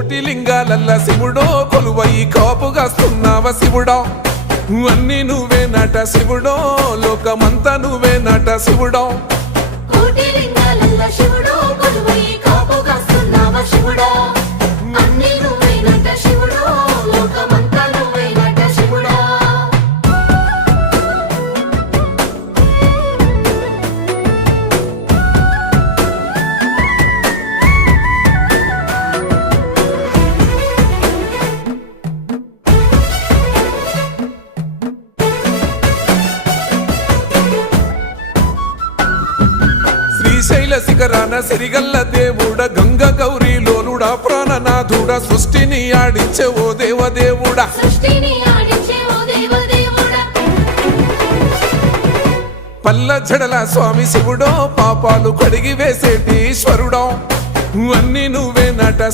కోటి లింగాలల్ల శివుడో కొలువయి కాపుగాస్తున్నావ శివుడా అన్ని నువ్వే నట శివుడో లోకమంతా నువ్వే నట శివుడో కోటి లింగాలల్ల శివుడో కొలువయి కాపుగాస్తున్నావ శివుడా అన్ని నువ్వే నట శివుడో లోకమంతా నువ్వే నట శివుడా శ్రీశైల శిఖరాన సిరిగల్ల దేవుడ గంగ గౌరీ లోలుడా ప్రాణనాథుడా సృష్టిని ఆడించే ఓ దేవదేవుడా సృష్టిని ఆడించే ఓ దేవదేవుడా పల్ల జడల స్వామి శివుడో పాపాలు కడిగి వేసేటి ఈశ్వరుడో అన్ని నువ్వే